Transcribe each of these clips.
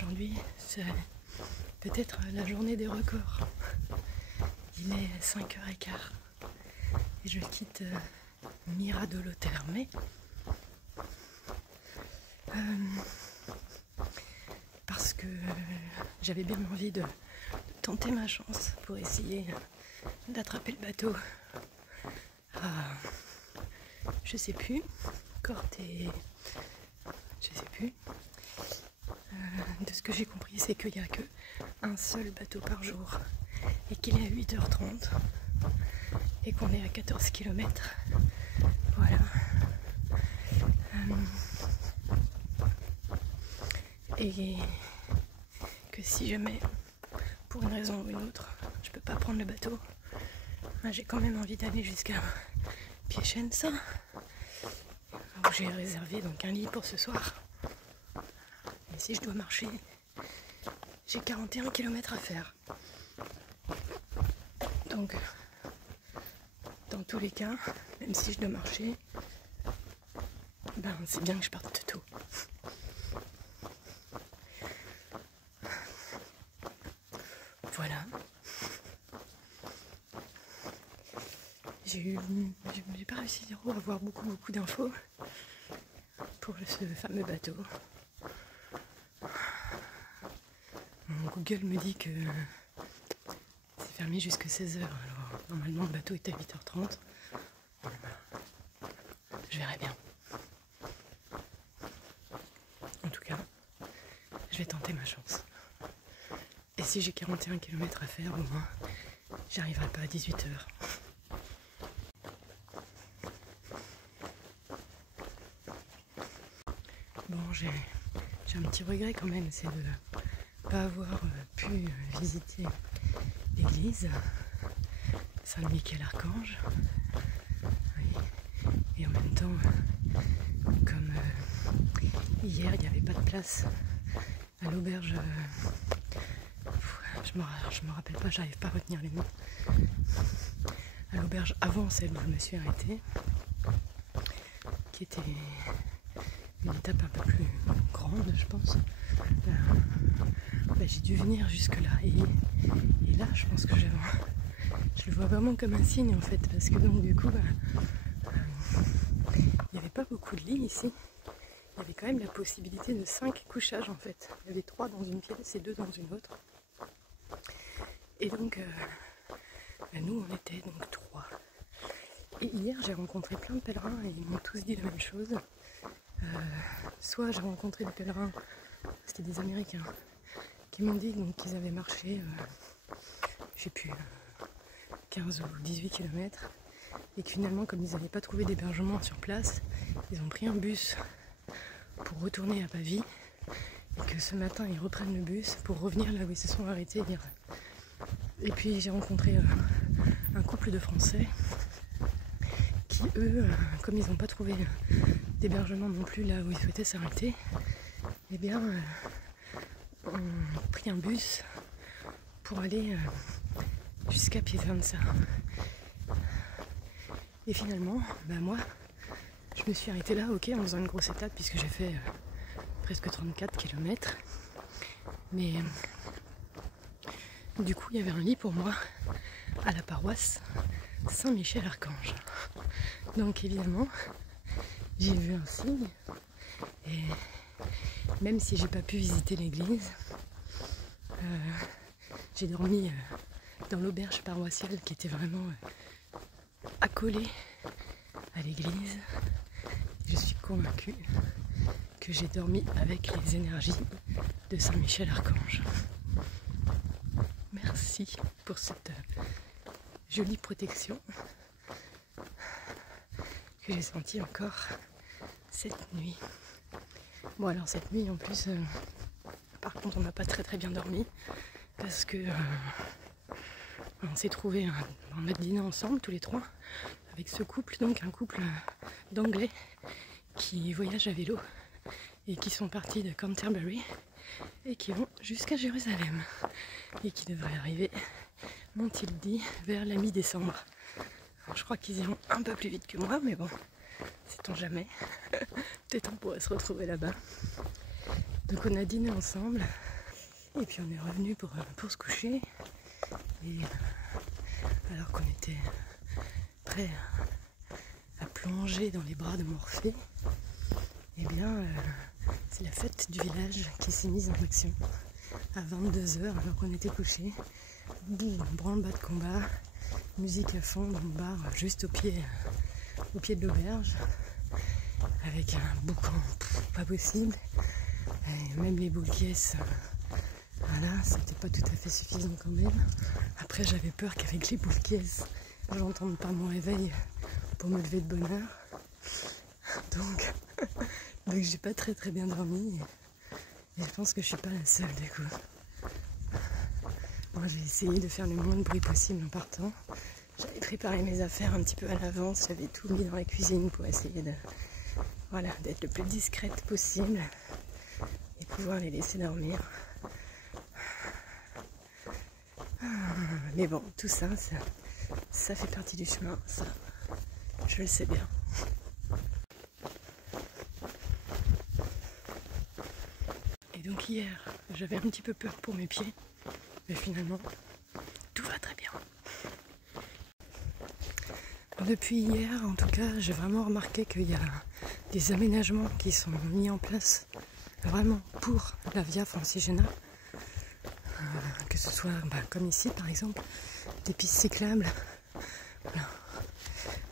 Aujourd'hui, c'est peut-être la journée des records. Il est 5h15 et je quitte Miradolo Terme. Parce que j'avais bien envie de tenter ma chance pour essayer d'attraper le bateau à, je sais plus, Corte et je sais plus. De ce que j'ai compris, c'est qu'il n'y a que un seul bateau par jour et qu'il est à 8h30 et qu'on est à 14 km. Voilà. Et que si jamais, pour une raison ou une autre, je peux pas prendre le bateau, j'ai quand même envie d'aller jusqu'à Piacenza, où j'ai réservé donc un lit pour ce soir. Et si je dois marcher, j'ai 41 km à faire. Donc, dans tous les cas, même si je dois marcher, c'est bien que je parte tôt. Voilà. J'ai pas réussi à avoir beaucoup d'infos pour ce fameux bateau. Mon Google me dit que c'est fermé jusqu'à 16h. Alors normalement le bateau est à 8h30. Je verrai bien. En tout cas, je vais tenter ma chance. Et si j'ai 41 km à faire, au moins, j'arriverai pas à 18h. Bon, j'ai un petit regret quand même, c'est de ne pas avoir pu visiter l'église Saint-Michel-Archange. Et en même temps, comme hier, il n'y avait pas de place à l'auberge. Je me rappelle pas, j'arrive pas à retenir les noms. À l'auberge avant celle où je me suis arrêtée, qui était une étape un peu plus grande, je pense. J'ai dû venir jusque là et là je pense que je le vois vraiment comme un signe en fait, parce que donc du coup il n'y avait pas beaucoup de lits ici. Il y avait quand même la possibilité de 5 couchages en fait. Il y avait 3 dans une pièce et 2 dans une autre. Et donc nous on était donc 3. Et hier j'ai rencontré plein de pèlerins et ils m'ont tous dit la même chose. Soit j'ai rencontré des pèlerins, c'était des Américains, qui m'ont dit qu'ils avaient marché, je sais plus, 15 ou 18 km, et que finalement, comme ils n'avaient pas trouvé d'hébergement sur place, ils ont pris un bus pour retourner à Pavie, et que ce matin, ils reprennent le bus pour revenir là où ils se sont arrêtés hier. Et puis j'ai rencontré un couple de Français qui, eux, comme ils n'ont pas trouvé d'hébergement non plus là où ils souhaitaient s'arrêter, eh bien, ont pris un bus pour aller jusqu'à Piacenza. Et finalement, moi, je me suis arrêtée là, ok, en faisant une grosse étape, puisque j'ai fait presque 34 km. Mais du coup, il y avait un lit pour moi à la paroisse Saint-Michel-Archange. Donc évidemment, j'ai vu un signe. Et même si j'ai pas pu visiter l'église, j'ai dormi dans l'auberge paroissiale qui était vraiment accolée à l'église. Je suis convaincue que j'ai dormi avec les énergies de Saint-Michel-Archange. Merci pour cette jolie protection que j'ai sentie encore cette nuit. Bon alors cette nuit en plus, par contre on n'a pas très bien dormi parce que on s'est trouvé en mode dîner ensemble tous les trois avec ce couple, donc un couple d'anglais qui voyagent à vélo et qui sont partis de Canterbury et qui vont jusqu'à Jérusalem et qui devraient arriver, m'ont-ils dit, vers la mi-décembre. Alors, je crois qu'ils iront un peu plus vite que moi, mais bon, sait-on jamais. Peut-être on pourrait se retrouver là-bas. Donc on a dîné ensemble et puis on est revenu pour se coucher. Et alors qu'on était prêt à plonger dans les bras de Morphée, eh bien c'est la fête du village qui s'est mise en action à 22 h alors qu'on était couchés. Boum, branle-bas de combat, musique à fond dans le bar juste au pied de l'auberge, avec un boucan pas possible. Et même les boules caisses, voilà, c'était pas tout à fait suffisant quand même. Après j'avais peur qu'avec les boules caisses, j'entende pas mon réveil pour me lever de bonne heure. Donc j'ai pas très bien dormi. Et je pense que je suis pas la seule du coup. Moi j'ai essayé de faire le moins de bruit possible en partant. J'avais préparé mes affaires un petit peu à l'avance, j'avais tout mis dans la cuisine pour essayer de, voilà, d'être le plus discrète possible et pouvoir les laisser dormir. Mais bon, tout ça fait partie du chemin, ça, je le sais bien. Et donc hier, j'avais un petit peu peur pour mes pieds, mais finalement, tout va très bien. Depuis hier, en tout cas, j'ai vraiment remarqué qu'il y a des aménagements qui sont mis en place vraiment pour la Via Francigena. Que ce soit, comme ici par exemple, des pistes cyclables, voilà,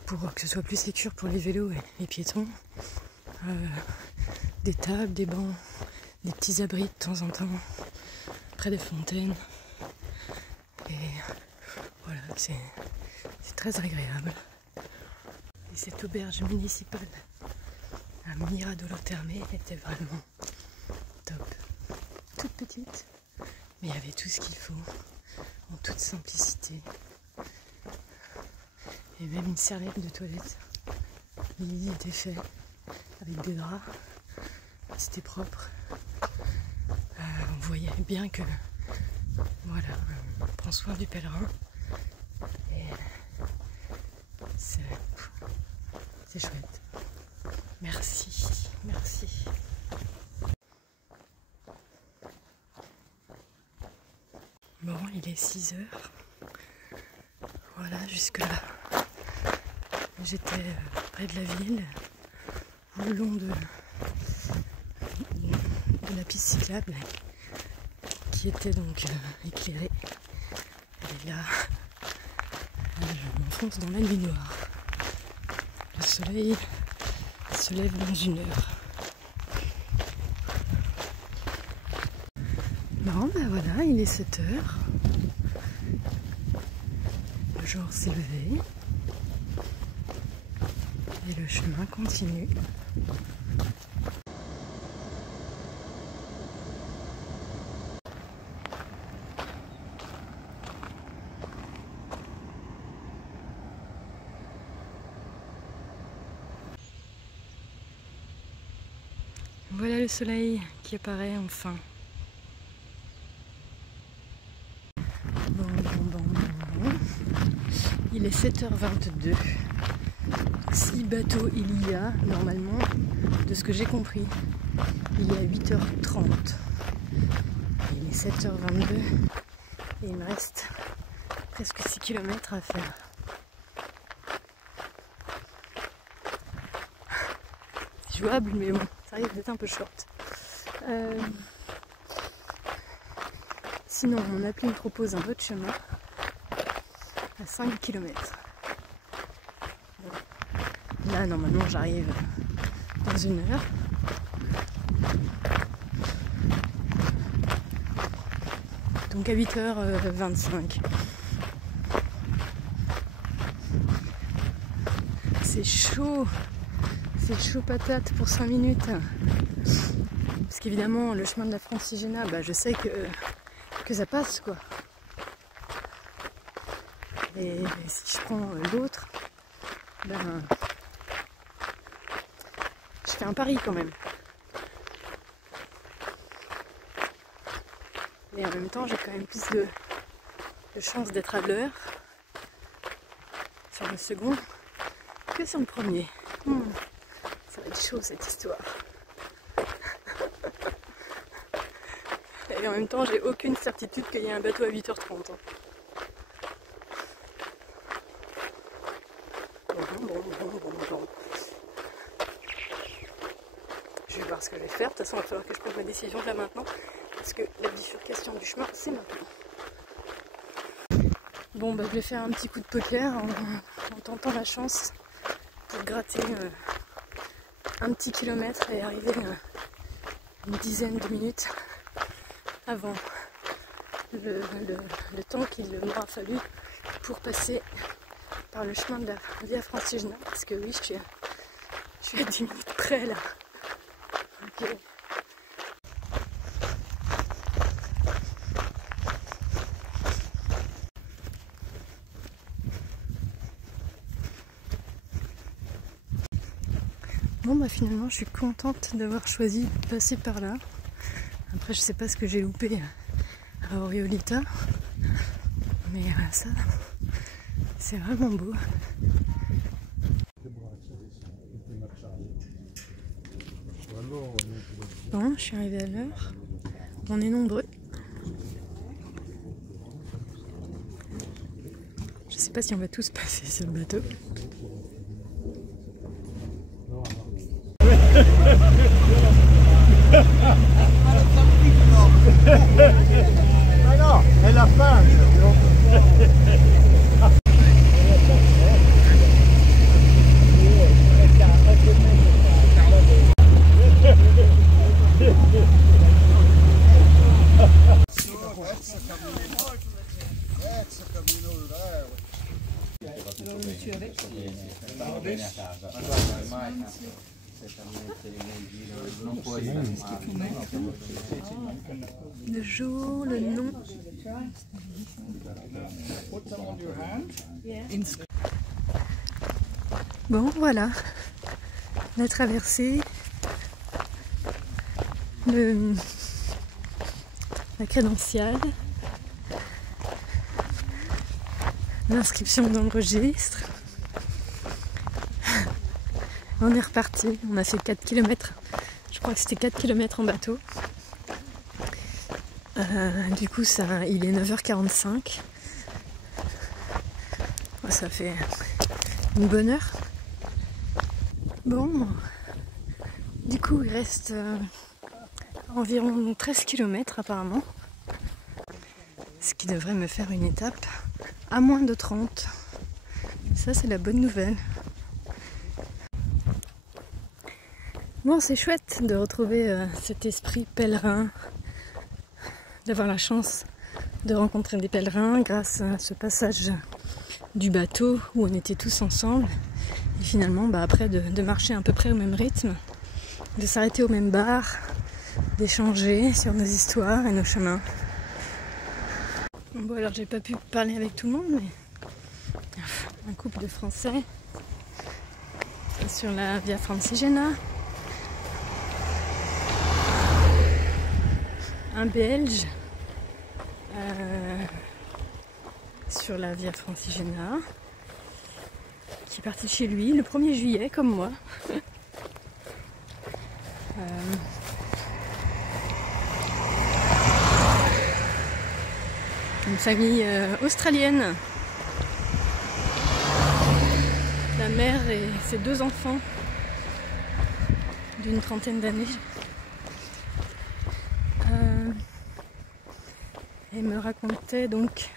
pour que ce soit plus sécure pour les vélos et les piétons, des tables, des bancs, des petits abris de temps en temps, près des fontaines. Et voilà, c'est très agréable. Et cette auberge municipale à Miradolo Terme était vraiment top. Toute petite, mais il y avait tout ce qu'il faut, en toute simplicité. Et même une serviette de toilette. Le lit était fait avec des draps, c'était propre. On voyait bien que, voilà, on prend soin du pèlerin. Et c'est chouette. Merci, merci. Bon, il est 6 h. Voilà, jusque là. J'étais près de la ville, le long de la piste cyclable, qui était donc éclairée. Et là, je m'enfonce dans la nuit noire. Le soleil se lève dans 1 heure. Bon, voilà, il est 7 h. Le jour s'est levé. Et le chemin continue. Voilà le soleil qui apparaît enfin. Bon. Il est 7 h 22. 6 bateaux il y a, normalement, de ce que j'ai compris. Il est à 8 h 30. Il est 7 h 22. Et il me reste presque 6 km à faire. C'est jouable, mais bon, ça risque d'être un peu short. Sinon, mon appli me propose un autre chemin à 5 km. Là, normalement, j'arrive dans 1 heure. Donc à 8 h 25. C'est chaud patate pour 5 minutes. Parce qu'évidemment, le chemin de la Francigena, je sais que ça passe, quoi. Et si je prends l'autre, je fais un pari quand même. Mais en même temps, j'ai quand même plus de chances d'être à l'heure sur le second que sur le premier. Ça va être chaud cette histoire. et en même temps j'ai aucune certitude qu'il y ait un bateau à 8h30. Je vais voir ce que je vais faire, de toute façon il va falloir que je prenne ma décision là maintenant, parce que la bifurcation du chemin c'est maintenant. Bon bah je vais faire un petit coup de poker en tentant la chance pour gratter un petit kilomètre et arriver une dizaine de minutes avant le temps qu'il m'aura fallu pour passer par le chemin de la Via Francigena, parce que oui, je suis à 10 minutes près là. Ok. Bon bah finalement je suis contente d'avoir choisi de passer par là. Après je sais pas ce que j'ai loupé à Oriolita, mais ça c'est vraiment beau. Bon, je suis arrivée à l'heure, on est nombreux. Je sais pas si on va tous passer sur le bateau. No, è la Francia. Le jour, le nom. Bon, voilà. La traversée. La crédentiale. L'inscription dans le registre. On est reparti. On a fait 4 km. Je crois que c'était 4 km en bateau. Du coup, il est 9h45. Ça fait une bonne heure. Bon, du coup, il reste environ 13 km apparemment. Ce qui devrait me faire une étape à moins de 30. Ça, c'est la bonne nouvelle. Bon, c'est chouette de retrouver cet esprit pèlerin, d'avoir la chance de rencontrer des pèlerins grâce à ce passage du bateau où on était tous ensemble. Et finalement, après de marcher à peu près au même rythme, de s'arrêter au même bar, d'échanger sur nos histoires et nos chemins. Bon, alors j'ai pas pu parler avec tout le monde, mais un couple de Français sur la Via Francigena, un Belge sur la Via Francigena qui est parti chez lui le 1er juillet comme moi. Une famille australienne. La mère et ses 2 enfants d'une trentaine d'années. Elle me racontait donc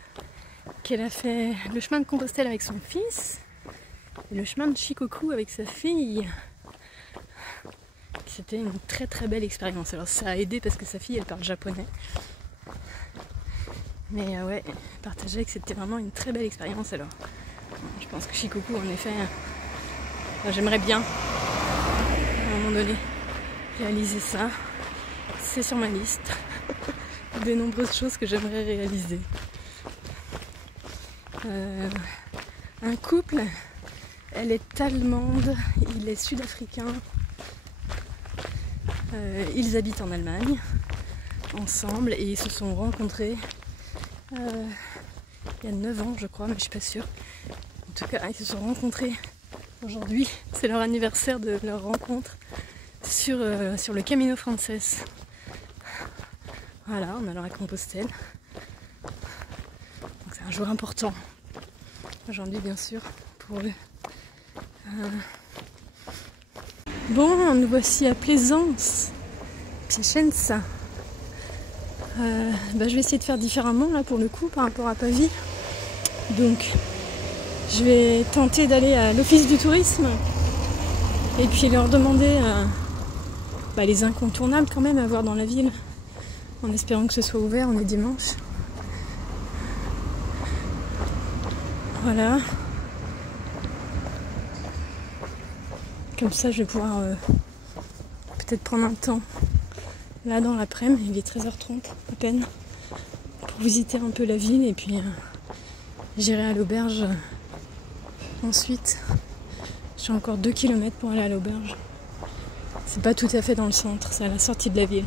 qu'elle a fait le chemin de Compostelle avec son fils et le chemin de Shikoku avec sa fille. C'était une très très belle expérience. Alors ça a aidé parce que sa fille elle parle japonais. Mais ouais, partageait que c'était vraiment une très belle expérience. Alors je pense que Shikoku en effet, j'aimerais bien à un moment donné réaliser ça. C'est sur ma liste des nombreuses choses que j'aimerais réaliser. Un couple, elle est allemande, il est sud-africain. Ils habitent en Allemagne ensemble et ils se sont rencontrés il y a 9 ans je crois, mais je suis pas sûre. En tout cas, ils se sont rencontrés aujourd'hui, c'est leur anniversaire de leur rencontre sur le Camino Frances. Voilà, on a la Compostelle. C'est un jour important aujourd'hui, bien sûr, pour eux. Bon, nous voici à Plaisance, Piacenza. Je vais essayer de faire différemment là pour le coup par rapport à Pavie. Donc, je vais tenter d'aller à l'office du tourisme et puis leur demander les incontournables quand même à voir dans la ville, en espérant que ce soit ouvert. On est dimanche. Voilà. Comme ça, je vais pouvoir peut-être prendre un temps là dans l'après-midi, il est 13h30 à peine, pour visiter un peu la ville et puis j'irai à l'auberge ensuite. J'ai encore 2 km pour aller à l'auberge. C'est pas tout à fait dans le centre, c'est à la sortie de la ville.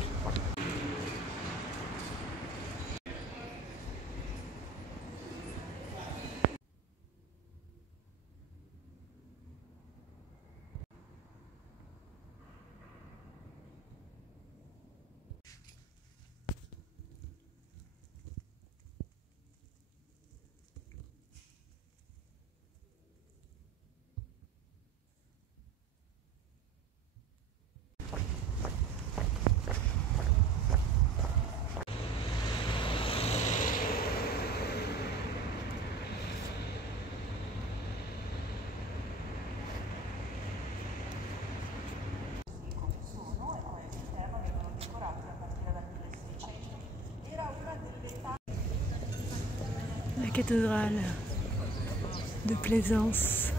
La cathédrale de Plaisance.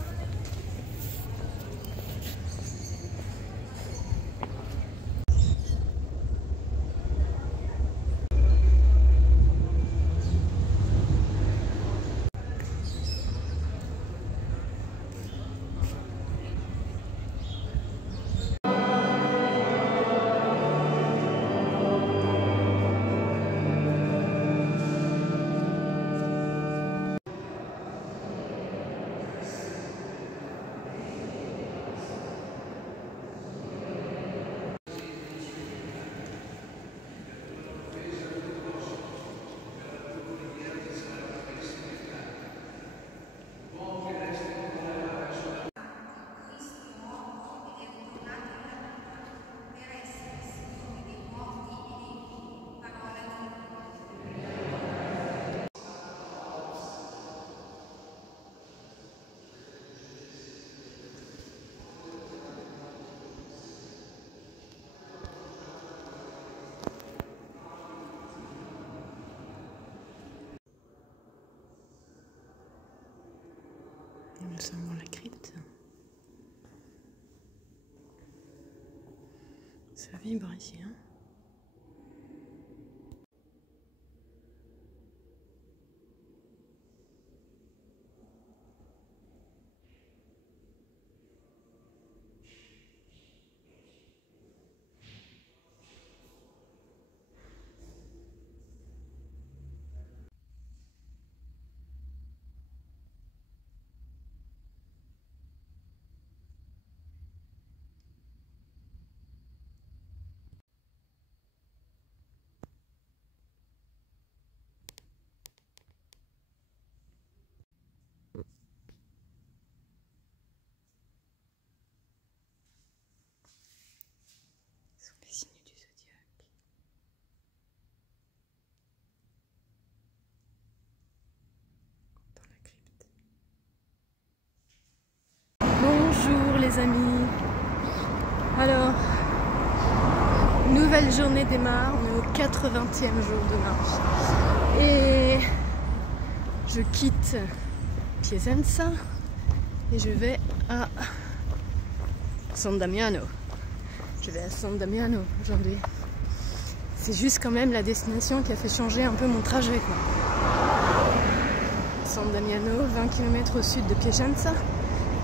Nous sommes dans la crypte. Ça vibre ici, hein. Ce sont les signes du zodiaque. Dans la crypte. Bonjour les amis. Alors, nouvelle journée démarre, on est au 80e jour de marche. Et je quitte Piacenza et je vais à San Damiano. Je vais à San Damiano aujourd'hui. C'est juste quand même la destination qui a fait changer un peu mon trajet, quoi. San Damiano, 20 km au sud de Piacenza.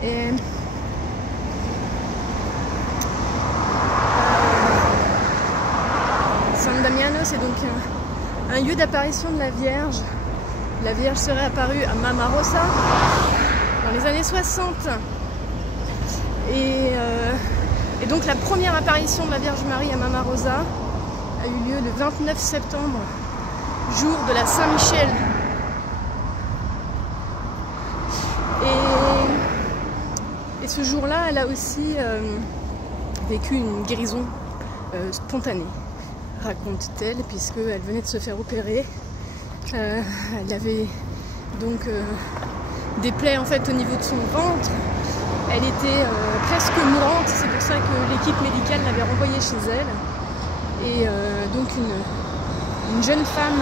Et San Damiano, c'est donc un lieu d'apparition de la Vierge. La Vierge serait apparue à Mama Rosa dans les années 60. Et donc la première apparition de la Vierge Marie à Mama Rosa, a eu lieu le 29 septembre, jour de la Saint-Michel. Et ce jour-là, elle a aussi vécu une guérison spontanée, raconte-t-elle, puisqu'elle venait de se faire opérer. Elle avait donc des plaies en fait au niveau de son ventre. Elle était presque mourante, c'est pour ça que l'équipe médicale l'avait renvoyée chez elle. Et donc une jeune femme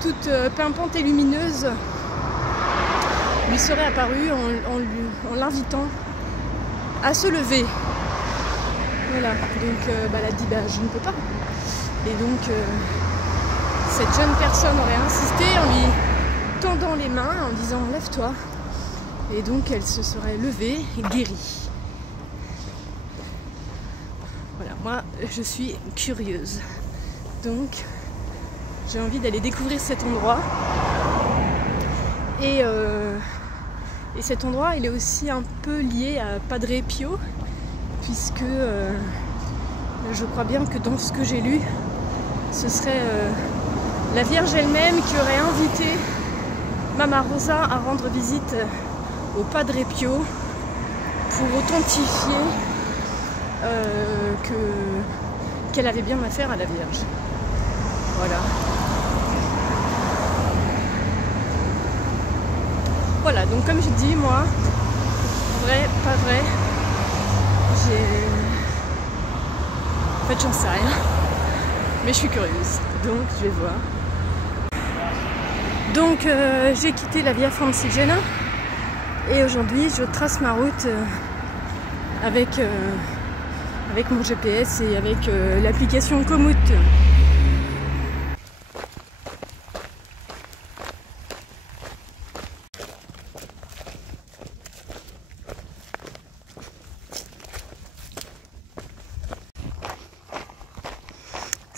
toute pimpante et lumineuse lui serait apparue en l'invitant à se lever. Voilà, donc elle a dit je ne peux pas. Et donc cette jeune personne aurait insisté en lui tendant les mains, en disant lève-toi. Et donc elle se serait levée et guérie. Voilà, moi je suis curieuse. Donc j'ai envie d'aller découvrir cet endroit. Et cet endroit, il est aussi un peu lié à Padre Pio, puisque je crois bien que dans ce que j'ai lu, ce serait la Vierge elle-même qui aurait invité Mama Rosa à rendre visite au Padre Pio pour authentifier qu'elle avait bien affaire à la Vierge. Voilà. Voilà, donc comme je dis, moi, vrai, pas vrai, en fait, j'en sais rien, mais je suis curieuse, donc je vais voir. Donc, j'ai quitté la Via Francigena et aujourd'hui, je trace ma route avec mon GPS et avec l'application Komoot.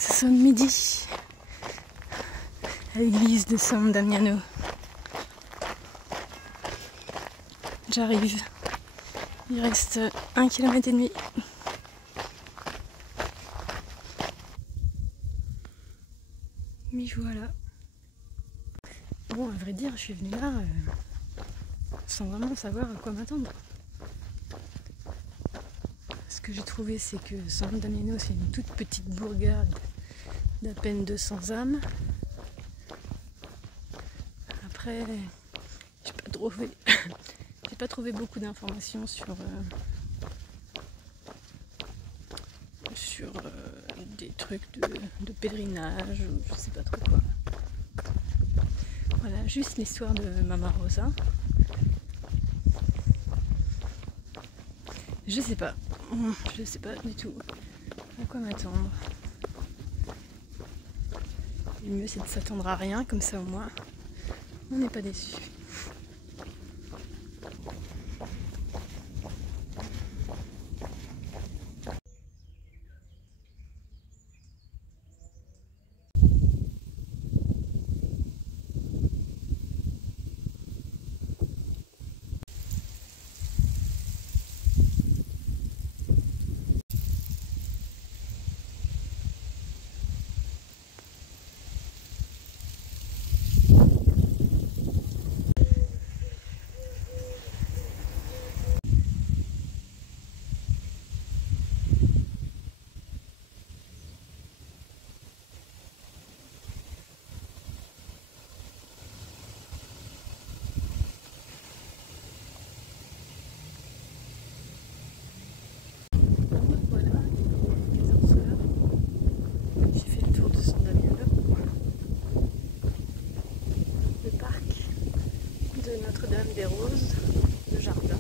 Nous sommes midi à l'église de San Damiano. J'arrive. Il reste 1,5 km. Mais voilà. Bon, à vrai dire, je suis venue là sans vraiment savoir à quoi m'attendre. Ce que j'ai trouvé, c'est que San Damiano, c'est une toute petite bourgade d'à peine 200 âmes. Après, j'ai pas trouvé beaucoup d'informations sur des trucs de pèlerinage ou je sais pas trop quoi. Voilà, juste l'histoire de Mama Rosa. Je sais pas du tout à quoi m'attendre. Le mieux c'est de s'attendre à rien, comme ça au moins on n'est pas déçu. Notre-Dame des Roses, le jardin.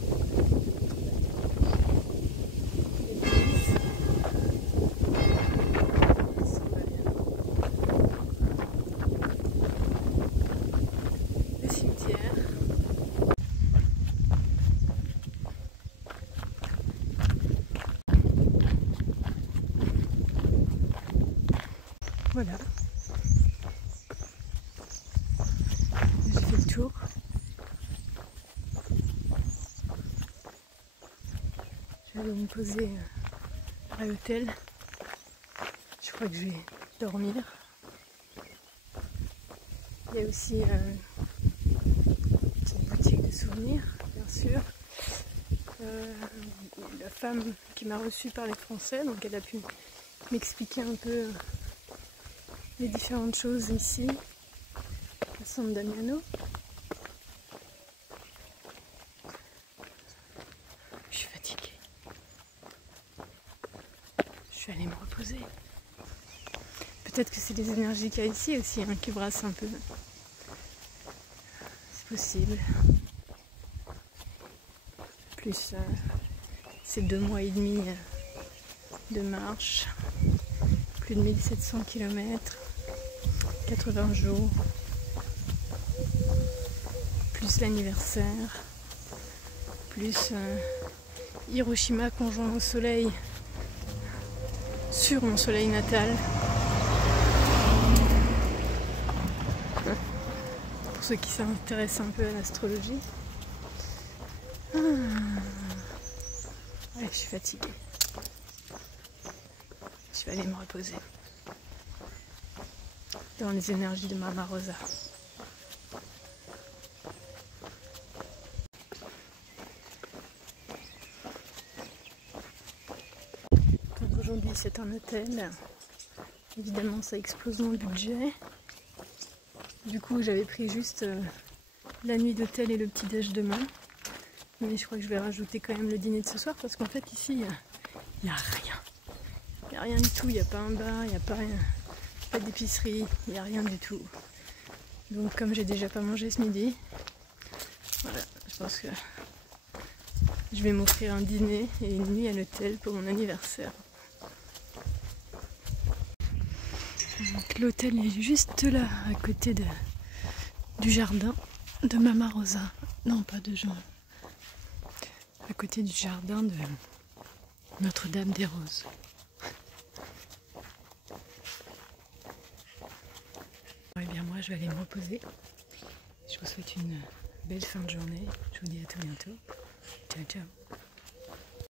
Le cimetière. Voilà. J'ai fait le tour. Je vais me poser à l'hôtel. Je crois que je vais dormir. Il y a aussi une petite boutique de souvenirs, bien sûr. La femme qui m'a reçue parlait français, donc elle a pu m'expliquer un peu les différentes choses ici, à San Damiano. Je suis fatiguée. Je vais aller me reposer. Peut-être que c'est les énergies qu'il y a ici aussi hein, qui brassent un peu. C'est possible. Plus ces 2 mois et demi de marche, plus de 1700 km, 80 jours, plus l'anniversaire, plus Hiroshima conjoint au soleil sur mon soleil natal. Pour ceux qui s'intéressent un peu à l'astrologie. Ouais, je suis fatiguée. Je vais aller me reposer dans les énergies de Mama Rosa. Donc aujourd'hui c'est un hôtel. Évidemment ça explose mon budget. Du coup j'avais pris juste la nuit d'hôtel et le petit déj demain. Mais je crois que je vais rajouter quand même le dîner de ce soir parce qu'en fait ici il n'y a rien. Il n'y a rien du tout, il n'y a pas un bar, il n'y a pas d'épicerie, il n'y a rien du tout. Donc comme j'ai déjà pas mangé ce midi, voilà, je pense que je vais m'offrir un dîner et une nuit à l'hôtel pour mon anniversaire. Donc l'hôtel est juste là, à côté du jardin de Mama Rosa. Non, pas de Jean. À côté du jardin de Notre-Dame des Roses. Et bien moi je vais aller me reposer. Je vous souhaite une belle fin de journée. Je vous dis à tout bientôt. Ciao ciao.